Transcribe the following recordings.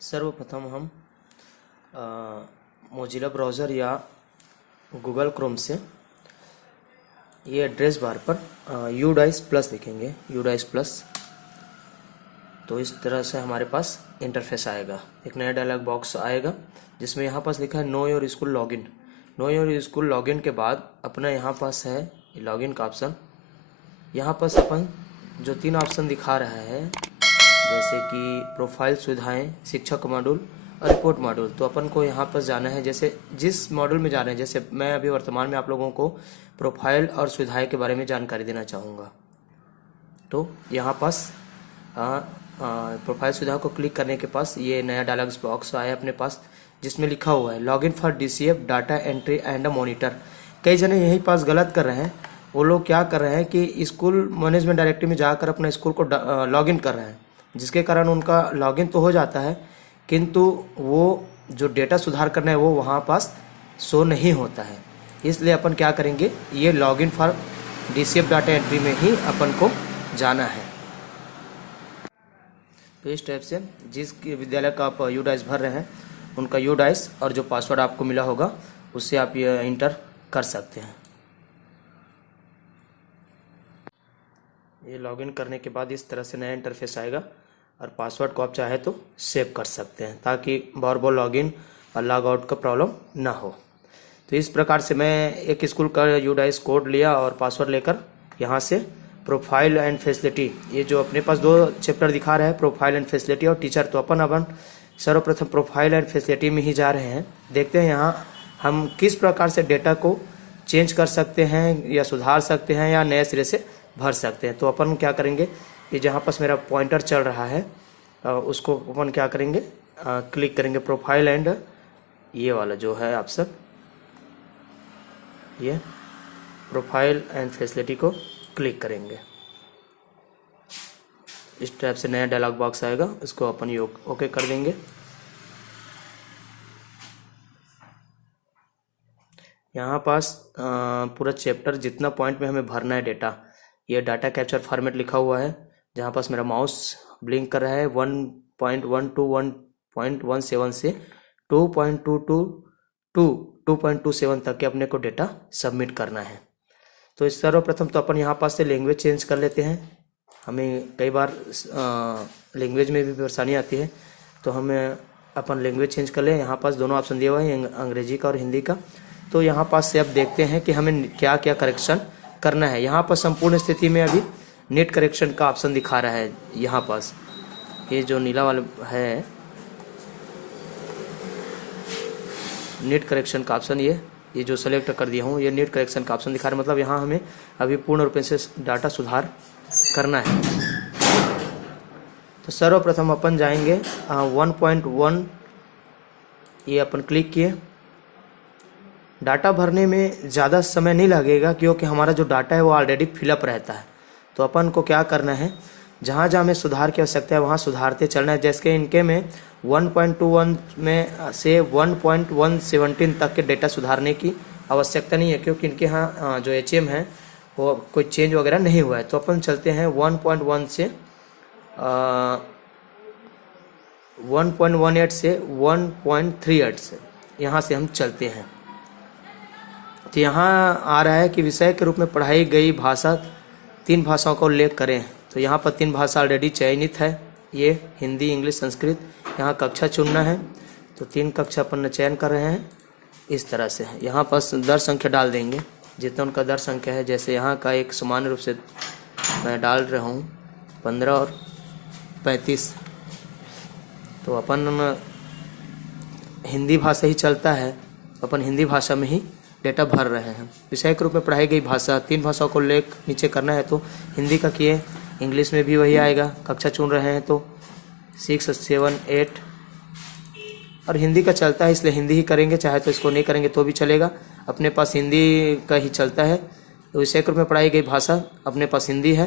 सर्वप्रथम हम Mozilla browser या गूगल क्रोम से ये एड्रेस बार पर यूडाइस प्लस लिखेंगे, यूडाइस प्लस। तो इस तरह से हमारे पास इंटरफेस आएगा, एक नया डायलॉग बॉक्स आएगा जिसमें यहाँ पास लिखा है know your school login. Know your school login के बाद अपना यहाँ पास है लॉगिन का ऑप्शन। यहाँ पास अपन जो 3 ऑप्शन दिखा रहा है जैसे कि प्रोफाइल सुविधाएं, शिक्षक मॉड्यूल और रिपोर्ट मॉड्यूल, तो अपन को यहाँ पर जाना है। जैसे जिस मॉड्यूल में जाना है, जैसे मैं अभी वर्तमान में आप लोगों को प्रोफाइल और सुविधाएं के बारे में जानकारी देना चाहूँगा। तो यहाँ पास प्रोफाइल सुविधा को क्लिक करने के पास ये नया डायलॉग बॉक्स आया अपने पास जिसमें लिखा हुआ है login for DCF data entry and monitor. कई जने यही पास गलत कर रहे हैं। वो लोग क्या कर रहे हैं कि स्कूल मैनेजमेंट डायरेक्टरी में जाकर अपने स्कूल को लॉगिन कर रहे हैं, जिसके कारण उनका लॉगिन तो हो जाता है किंतु वो जो डेटा सुधार करना है वो वहाँ पास शो नहीं होता है। इसलिए अपन क्या करेंगे, ये login for DCF data entry में ही अपन को जाना है। तो इस टाइप से जिस विद्यालय का आप यूडाइस भर रहे हैं उनका यूडाइस और जो पासवर्ड आपको मिला होगा उससे आप ये इंटर कर सकते हैं। ये लॉगिन करने के बाद इस तरह से नया इंटरफेस आएगा और पासवर्ड को आप चाहे तो सेव कर सकते हैं ताकि बार बार लॉगिन और लॉग आउट का प्रॉब्लम ना हो। तो इस प्रकार से मैं एक स्कूल का यूडाइस कोड लिया और पासवर्ड लेकर यहाँ से प्रोफाइल एंड फैसिलिटी, ये जो अपने पास 2 चैप्टर दिखा रहा है प्रोफाइल एंड फैसिलिटी और टीचर, तो अपन सर्वप्रथम प्रोफाइल एंड फैसिलिटी में ही जा रहे हैं। देखते हैं यहाँ हम किस प्रकार से डेटा को चेंज कर सकते हैं या सुधार सकते हैं या नए सिरे से भर सकते हैं। तो अपन क्या करेंगे, ये जहाँ पास मेरा पॉइंटर चल रहा है उसको अपन क्या करेंगे, क्लिक करेंगे प्रोफाइल एंड ये वाला जो है ऑप्शन, ये प्रोफाइल एंड फैसिलिटी को क्लिक करेंगे। इस टाइप से नया डायलॉग बॉक्स आएगा, इसको अपन ओके कर देंगे। यहाँ पास पूरा चैप्टर जितना पॉइंट में हमें भरना है डेटा, ये डाटा कैप्चर फॉर्मेट लिखा हुआ है। जहाँ पास मेरा माउस ब्लिंक कर रहा है 1.1 to 1.17 से 2.27 तक के अपने को डेटा सबमिट करना है। तो इस सर्वप्रथम तो अपन यहाँ पास से लैंग्वेज चेंज कर लेते हैं। हमें कई बार लैंग्वेज में भी परेशानी आती है, तो हमें अपन लैंग्वेज चेंज कर लें। यहाँ पास दोनों ऑप्शन दिया हुआ है, अंग्रेजी का और हिंदी का। तो यहाँ पास से अब देखते हैं कि हमें क्या क्या करेक्शन करना है। यहाँ पर संपूर्ण स्थिति में अभी नेट करेक्शन का ऑप्शन दिखा रहा है। यहाँ पास ये जो नीला वाला है नेट करेक्शन का ऑप्शन, ये जो सेलेक्ट कर दिया हूँ, ये नेट करेक्शन का ऑप्शन दिखा रहा है। मतलब यहाँ हमें अभी पूर्ण रूप से डाटा सुधार करना है। तो सर्वप्रथम अपन जाएंगे 1.1, ये अपन क्लिक किए। डाटा भरने में ज़्यादा समय नहीं लगेगा क्योंकि हमारा जो डाटा है वो ऑलरेडी फिलअप रहता है। तो अपन को क्या करना है, जहाँ जहाँ हमें सुधार की आवश्यकता है वहाँ सुधारते चलना है। जैसे इनके में 1.21 में से 1.117 तक के डेटा सुधारने की आवश्यकता नहीं है क्योंकि इनके यहाँ जो HM है वो कोई चेंज वगैरह नहीं हुआ है। तो अपन चलते हैं 1.1 से 1.18 से 1.38 से, यहाँ से हम चलते हैं। तो यहाँ आ रहा है कि विषय के रूप में पढ़ाई गई भाषा 3 भाषाओं का उल्लेख करें। तो यहाँ पर 3 भाषा ऑलरेडी चयनित है, ये हिंदी, इंग्लिश, संस्कृत। यहाँ कक्षा चुनना है, तो 3 कक्षा अपन चयन कर रहे हैं। इस तरह से यहाँ पर दर संख्या डाल देंगे जितना उनका दर संख्या है। जैसे यहाँ का एक सामान्य रूप से मैं डाल रहा हूँ 15 और 35। तो अपन हिंदी भाषा ही चलता है, अपन हिंदी भाषा में ही डेटा भर रहे हैं। विषय के रूप में पढ़ाई गई भाषा 3 भाषाओं को उल्लेख नीचे करना है, तो हिंदी का किए, इंग्लिश में भी वही आएगा। कक्षा चुन रहे हैं तो 6, 7, 8 और हिंदी का चलता है इसलिए हिंदी ही करेंगे, चाहे तो इसको नहीं करेंगे तो भी चलेगा। अपने पास हिंदी का ही चलता है। तो विषय के रूप में पढ़ाई गई भाषा अपने पास हिंदी है,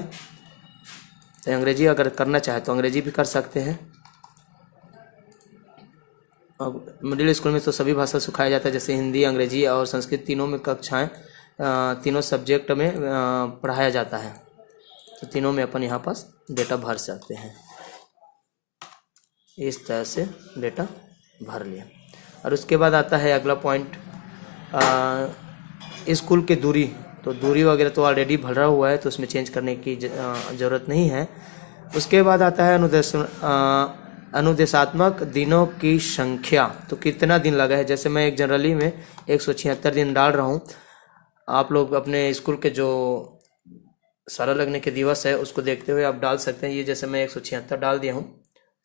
तो अंग्रेजी अगर करना चाहे तो अंग्रेजी भी कर सकते हैं। अब मिडिल स्कूल में तो सभी भाषा सिखाया जाता है, जैसे हिंदी, अंग्रेजी और संस्कृत तीनों में कक्षाएं, तीनों सब्जेक्ट में पढ़ाया जाता है। तो तीनों में अपन यहाँ पास डेटा भर सकते हैं। इस तरह से डेटा भर लिया। और उसके बाद आता है अगला पॉइंट, स्कूल की दूरी। तो दूरी वगैरह तो ऑलरेडी भरा हुआ है, तो उसमें चेंज करने की ज़रूरत नहीं है। उसके बाद आता है अनुदेशात्मक दिनों की संख्या। तो कितना दिन लगा है, जैसे मैं एक जनरली में 176 दिन डाल रहा हूँ। आप लोग अपने स्कूल के जो सारा लगने के दिवस है उसको देखते हुए आप डाल सकते हैं। ये जैसे मैं 176 डाल दिया हूँ,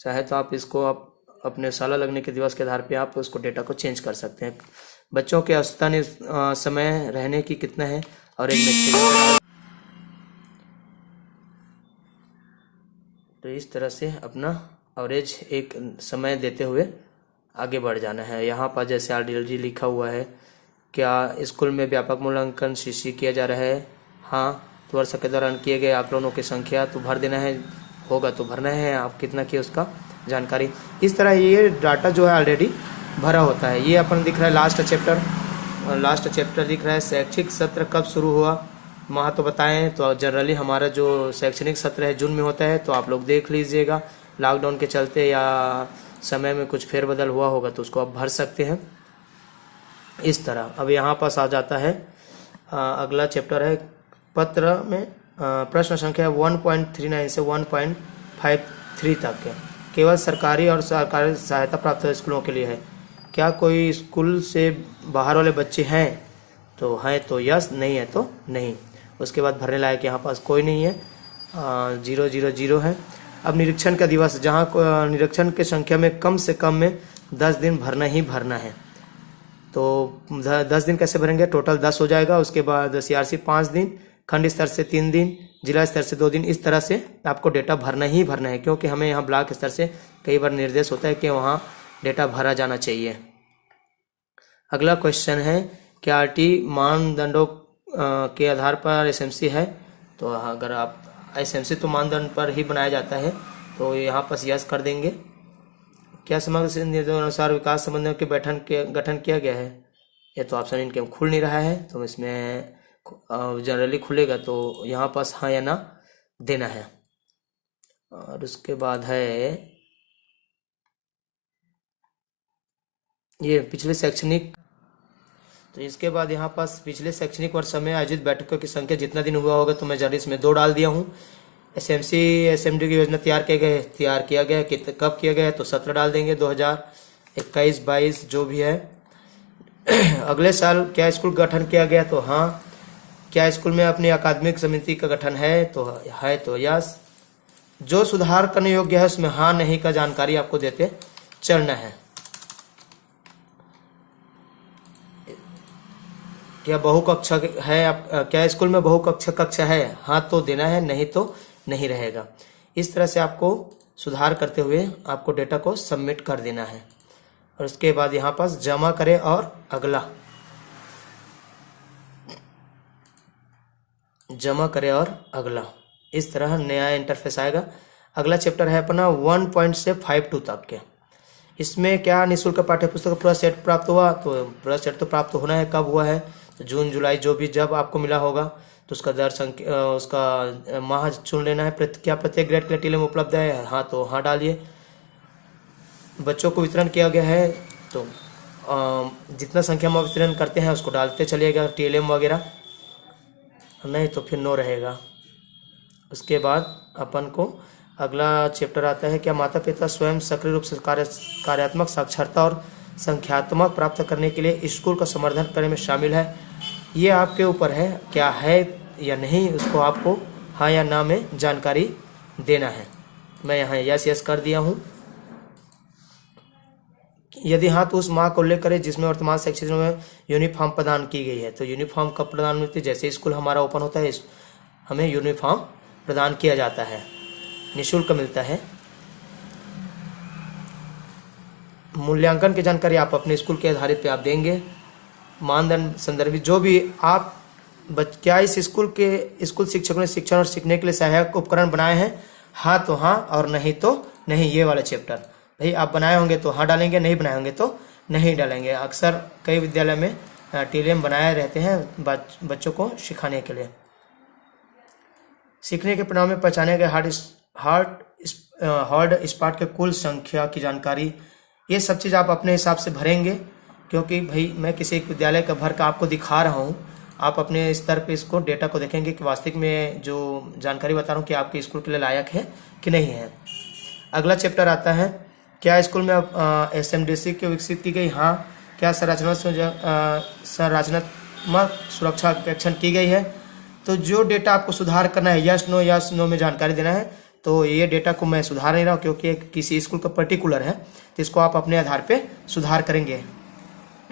चाहे तो आप इसको आप अपने साला लगने के दिवस के आधार पे आप उसको डेटा को चेंज कर सकते हैं। बच्चों के औसतन समय रहने की कितना है और एक व्यक्ति, तो इस तरह से अपना एवरेज एक समय देते हुए आगे बढ़ जाना है। यहाँ पर जैसे RDLG लिखा हुआ है, क्या स्कूल में व्यापक मूल्यांकन CC किया जा रहा है? हाँ, तो वर्ष के दौरान किए गए आकलनों की संख्या तो भर देना है, होगा तो भरना है, आप कितना किए उसका जानकारी। इस तरह ये डाटा जो है ऑलरेडी भरा होता है। ये अपन दिख रहा है लास्ट चैप्टर दिख रहा है, शैक्षिक सत्र कब शुरू हुआ, वहाँ तो बताएं। तो जनरली हमारा जो शैक्षणिक सत्र है जून में होता है, तो आप लोग देख लीजिएगा। लॉकडाउन के चलते या समय में कुछ फेरबदल हुआ होगा तो उसको आप भर सकते हैं इस तरह। अब यहाँ पास आ जाता है अगला चैप्टर है पत्र में प्रश्न संख्या 1.39 से 1.53 तक है। केवल सरकारी और सरकारी सहायता प्राप्त स्कूलों के लिए है। क्या कोई स्कूल से बाहर वाले बच्चे हैं? तो हैं तो यस, नहीं है तो नहीं। उसके बाद भरने लायक यहाँ पास कोई नहीं है, 000 है। अब निरीक्षण का दिवस, जहाँ निरीक्षण की संख्या में कम से कम में 10 दिन भरना ही भरना है। तो 10 दिन कैसे भरेंगे? टोटल 10 हो जाएगा। उसके बाद CRC 5 दिन, खंड स्तर से 3 दिन, जिला स्तर से 2 दिन। इस तरह से आपको डेटा भरना ही भरना है, क्योंकि हमें यहाँ ब्लॉक स्तर से कई बार निर्देश होता है कि वहाँ डेटा भरा जाना चाहिए। अगला क्वेश्चन है, क्या RT मानदंडों के आधार पर SMC है? तो अगर आप SMC तो मानदंड पर ही बनाया जाता है, तो यहाँ पर यस कर देंगे। क्या समग्र निर्देशानुसार विकास संबंधियों के गठन किया गया है? ये तो ऑप्शन इनके खुल नहीं रहा है, तो इसमें जनरली खुलेगा, तो यहाँ पास हाँ या ना देना है। और उसके बाद है ये पिछले शैक्षणिक, तो इसके बाद यहाँ पास पिछले शैक्षणिक वर्ष में आयोजित बैठकों की संख्या जितना दिन हुआ होगा, तो मैं जनरली इसमें 2 डाल दिया हूँ। SMC SMD की योजना तैयार किया गया है, कब किया गया है? तो 17 डाल देंगे, 2021-22 जो भी है। अगले साल क्या स्कूल गठन किया गया? तो हाँ। क्या स्कूल में अपनी अकादमिक समिति का गठन है? तो यस। जो सुधार करने योग्य है उसमें हाँ नहीं का जानकारी आपको देते चलना है। क्या बहुकक्षा है? क्या स्कूल में बहुकक्षा कक्षा है? हाँ तो देना है, नहीं तो नहीं रहेगा। इस तरह से आपको सुधार करते हुए आपको डेटा को सबमिट कर देना है। और उसके बाद यहाँ पास जमा करें और अगला, जमा करें और अगला, इस तरह नया इंटरफेस आएगा। अगला चैप्टर है अपना 1 से 5 तक के। इसमें क्या निःशुल्क पाठ्यपुस्तक का पूरा सेट प्राप्त हुआ? तो पूरा सेट तो प्राप्त होना है, कब हुआ है? तो जून जुलाई जो भी जब आपको मिला होगा, तो उसका दर संख्या उसका माह चुन लेना है। क्या प्रत्येक ग्रेड के लिए टीएलएम उपलब्ध है? हाँ तो हाँ डालिए। बच्चों को वितरण किया गया है, तो जितना संख्या में वितरण करते हैं उसको डालते चलिएगा टीएलएम वगैरह, नहीं तो फिर नो रहेगा। उसके बाद अपन को अगला चैप्टर आता है, क्या माता पिता स्वयं सक्रिय रूप से कार्यात्मक साक्षरता और संख्यात्मक प्राप्त करने के लिए स्कूल का समर्थन करने में शामिल है? ये आपके ऊपर है, क्या है या नहीं, उसको आपको हाँ या ना में जानकारी देना है। मैं यहाँ यस कर दिया हूँ। यदि हाँ तो उस माह को उल्लेख करें जिसमें वर्तमान शैक्षणिक में यूनिफॉर्म प्रदान की गई है। तो यूनिफॉर्म कब प्रदान होती है? जैसे स्कूल हमारा ओपन होता है हमें यूनिफॉर्म प्रदान किया जाता है, निःशुल्क मिलता है। मूल्यांकन की जानकारी आप अपने स्कूल के आधारित पे आप देंगे। मानदंड संदर्भित जो भी आप क्या इस स्कूल शिक्षकों ने शिक्षण और सीखने के लिए सहायक उपकरण बनाए हैं? हाँ तो हाँ और नहीं तो नहीं। ये वाला चैप्टर भाई आप बनाए होंगे तो हाँ डालेंगे, नहीं बनाए होंगे तो नहीं डालेंगे। अक्सर कई विद्यालय में टीएलएम बनाए रहते हैं बच्चों को सिखाने के लिए। सीखने के परिणाम में पहचाने गए हॉट स्पॉट के कुल संख्या की जानकारी, ये सब चीज़ आप अपने हिसाब से भरेंगे, क्योंकि भाई मैं किसी एक विद्यालय का भर का आपको दिखा रहा हूँ। आप अपने स्तर पे इसको डेटा को देखेंगे कि वास्तविक में जो जानकारी बता रहा हूँ कि आपके स्कूल के लिए लायक है कि नहीं है। अगला चैप्टर आता है, क्या स्कूल में अब SMDC की विकसित की गई? हाँ। क्या संरचनात्मक सुरक्षा एक्शन की गई है? तो जो डेटा आपको सुधार करना है, यस नो में जानकारी देना है। तो ये डेटा को मैं सुधार नहीं रहा हूँ क्योंकि किसी स्कूल का पर्टिकुलर है, तो इसको आप अपने आधार पे सुधार करेंगे।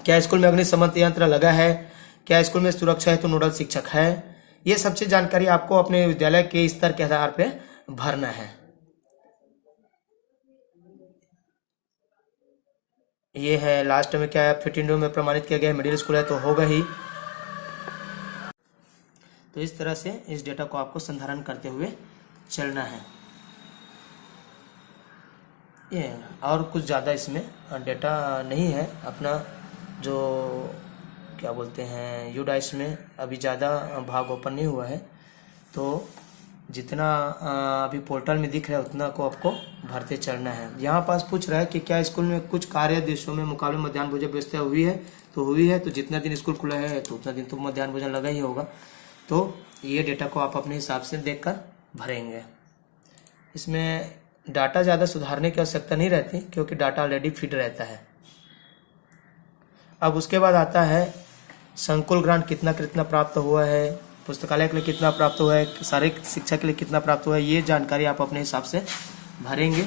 क्या स्कूल में अग्निशमन यंत्र लगा है? क्या स्कूल में सुरक्षा हेतु नोडल शिक्षक है? ये सब चीज जानकारी आपको अपने विद्यालय के स्तर के आधार पे भरना है। ये है लास्ट में क्या है, फिट इंडिया में प्रमाणित किया गया है, मिडिल स्कूल है तो होगा ही। तो इस तरह से इस डेटा को आपको संधारण करते हुए चलना है। ये और कुछ ज़्यादा इसमें डेटा नहीं है। अपना जो क्या बोलते हैं यूडाइस में अभी ज़्यादा भाग ओपन नहीं हुआ है, तो जितना अभी पोर्टल में दिख रहा है उतना को आपको भरते चलना है। यहाँ पास पूछ रहा है कि क्या स्कूल में कुछ कार्य दिवसों में मुकाबले मध्याह्न भोजन व्यवस्था हुई है? तो हुई है। तो जितना दिन स्कूल खुला है तो उतना दिन तो मध्याह्न भोजन लगा ही होगा। तो ये डेटा को आप अपने हिसाब से देखकर भरेंगे। इसमें डाटा ज़्यादा सुधारने की आवश्यकता नहीं रहती क्योंकि डाटा ऑलरेडी फिट रहता है। अब उसके बाद आता है संकुल ग्रांट कितना कितना प्राप्त हुआ है, पुस्तकालय के लिए कितना प्राप्त हुआ है, शारीरिक शिक्षा के लिए कितना प्राप्त हुआ है, ये जानकारी आप अपने हिसाब से भरेंगे।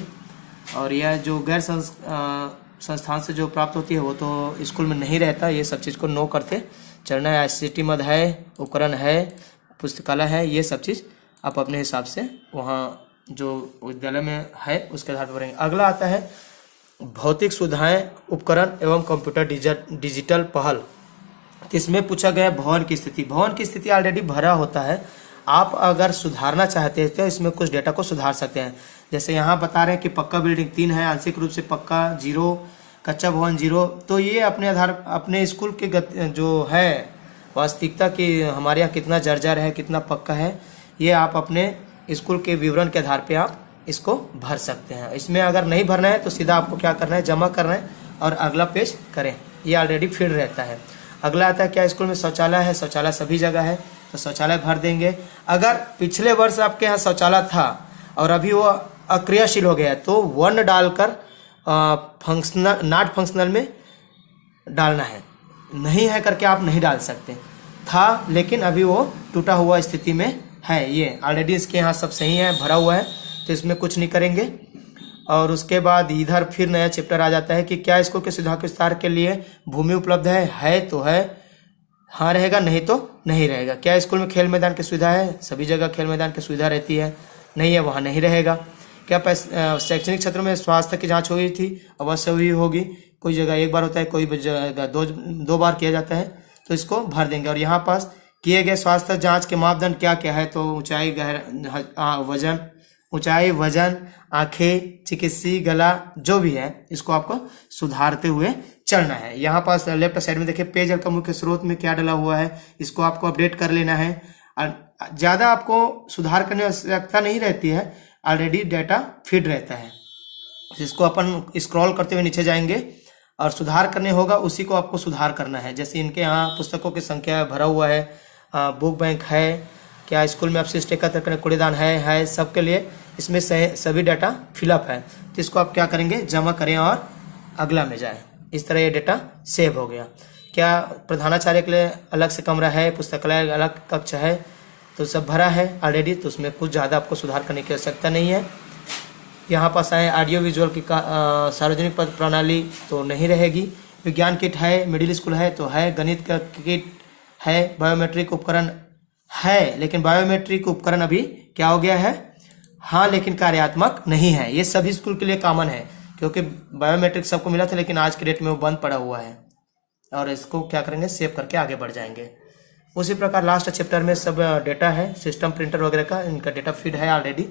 और यह जो गैर संस्थान से जो प्राप्त होती है वो तो स्कूल में नहीं रहता, ये सब चीज़ को नो करते चलना है। ICT मद है, उपकरण है, पुस्तकालय है, ये सब चीज़ आप अपने हिसाब से वहाँ जो विद्यालय में है उसके आधार पर भरेंगे। अगला आता है भौतिक सुविधाएं, उपकरण एवं कंप्यूटर डिजिटल पहल। तो इसमें पूछा गया भवन की स्थिति। भवन की स्थिति ऑलरेडी भरा होता है, आप अगर सुधारना चाहते हैं तो इसमें कुछ डेटा को सुधार सकते हैं। जैसे यहाँ बता रहे हैं कि पक्का बिल्डिंग 3 है, आंशिक रूप से पक्का 0, कच्चा भवन 0। तो ये अपने आधार अपने स्कूल के जो है वास्तविकता कि हमारे यहाँ कितना जर्जर है, कितना पक्का है, ये आप अपने स्कूल के विवरण के आधार पे आप इसको भर सकते हैं। इसमें अगर नहीं भरना है तो सीधा आपको क्या करना है, जमा करना है और अगला पेज करें, ये ऑलरेडी फिल रहता है। अगला आता है क्या स्कूल में शौचालय है? शौचालय सभी जगह है तो शौचालय भर देंगे। अगर पिछले वर्ष आपके यहाँ शौचालय था और अभी वो अक्रियाशील हो गया है तो 1 डालकर फंक्शनल नॉट फंक्शनल में डालना है। नहीं है करके आप नहीं डाल सकते। था लेकिन अभी वो टूटा हुआ स्थिति में है, ये ऑलरेडी इसके यहाँ सब सही है, भरा हुआ है, तो इसमें कुछ नहीं करेंगे। और उसके बाद इधर फिर नया चैप्टर आ जाता है कि क्या स्कूल के सुधार के विस्तार के लिए भूमि उपलब्ध है तो है, हाँ रहेगा, नहीं तो नहीं रहेगा। क्या स्कूल में खेल मैदान की सुविधा है? सभी जगह खेल मैदान की सुविधा रहती है, नहीं है वहाँ नहीं रहेगा। क्या शैक्षणिक क्षेत्र में स्वास्थ्य की जाँच हुई थी? अवश्य हुई होगी, कोई जगह 1 बार होता है, कोई जगह 2 बार किया जाता है, तो इसको भर देंगे। और यहाँ पास किए गए स्वास्थ्य जांच के मापदंड क्या क्या है? तो ऊंचाई, वजन, आंखें, चिकित्सीय, गला, जो भी है इसको आपको सुधारते हुए चलना है। यहाँ पास लेफ्ट साइड में देखिए पेयजल का मुख्य स्रोत में क्या डला हुआ है, इसको आपको अपडेट कर लेना है। ज़्यादा आपको सुधार करने की आवश्यकता नहीं रहती है, ऑलरेडी डाटा फिट रहता है। जिसको अपन स्क्रॉल करते हुए नीचे जाएंगे और सुधार करने होगा उसी को आपको सुधार करना है। जैसे इनके यहाँ पुस्तकों की संख्या भरा हुआ है, बुक बैंक है, क्या स्कूल में अपशिष्ट एकत्र करने कूड़ेदान है, सबके लिए इसमें सभी डाटा फिलअप है। तो इसको आप क्या करेंगे, जमा करें और अगला में जाएं। इस तरह ये डाटा सेव हो गया। क्या प्रधानाचार्य के लिए अलग से कमरा है, पुस्तकालय अलग कक्ष है, तो सब भरा है ऑलरेडी, तो उसमें कुछ ज़्यादा आपको सुधार करने की आवश्यकता नहीं है। यहाँ पास आए ऑडियो विजुअल की सार्वजनिक पद प्रणाली तो नहीं रहेगी। विज्ञान किट है, मिडिल स्कूल है तो है, गणित का किट है, बायोमेट्रिक उपकरण है, लेकिन बायोमेट्रिक उपकरण अभी क्या हो गया है, हाँ लेकिन कार्यात्मक नहीं है। ये सभी स्कूल के लिए कॉमन है क्योंकि बायोमेट्रिक सबको मिला था, लेकिन आज के डेट में वो बंद पड़ा हुआ है। और इसको क्या करेंगे, सेव करके आगे बढ़ जाएंगे। उसी प्रकार लास्ट चैप्टर में सब डेटा है, सिस्टम प्रिंटर वगैरह का, इनका डेटा फीड है ऑलरेडी,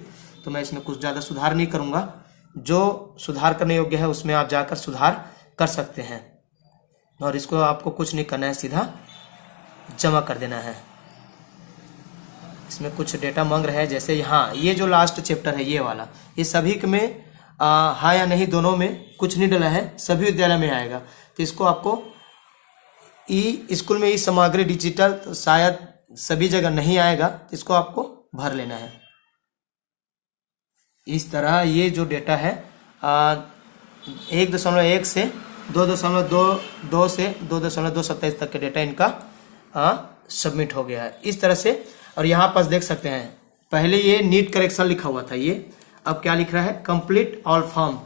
तो मैं इसमें कुछ ज़्यादा सुधार नहीं करूँगा। जो सुधार करने योग्य है उसमें आप जाकर सुधार कर सकते हैं। और इसको आपको कुछ नहीं करना है, सीधा जमा कर देना है। इसमें कुछ डेटा मांग रहा है, जैसे यहाँ ये जो लास्ट चैप्टर है ये वाला, ये सभी में हाँ या नहीं दोनों में कुछ नहीं डला है, सभी विद्यालय में आएगा। तो इसको आपको ई स्कूल में ई सामग्री डिजिटल तो शायद सभी जगह नहीं आएगा, इसको आपको भर लेना है। इस तरह ये जो डेटा है 1.1 से 2.22 से 2.227 तक के डेटा इनका सबमिट हो गया है इस तरह से। और यहाँ पास देख सकते हैं पहले ये नीट करेक्शन लिखा हुआ था, ये अब क्या लिख रहा है, कंप्लीट ऑल फॉर्म,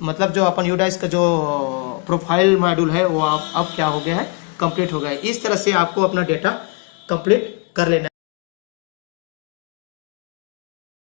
मतलब जो अपन यूडाइस का जो प्रोफाइल मॉड्यूल है वो अब क्या हो गया है, कंप्लीट हो गया है। इस तरह से आपको अपना डेटा कंप्लीट कर लेना है।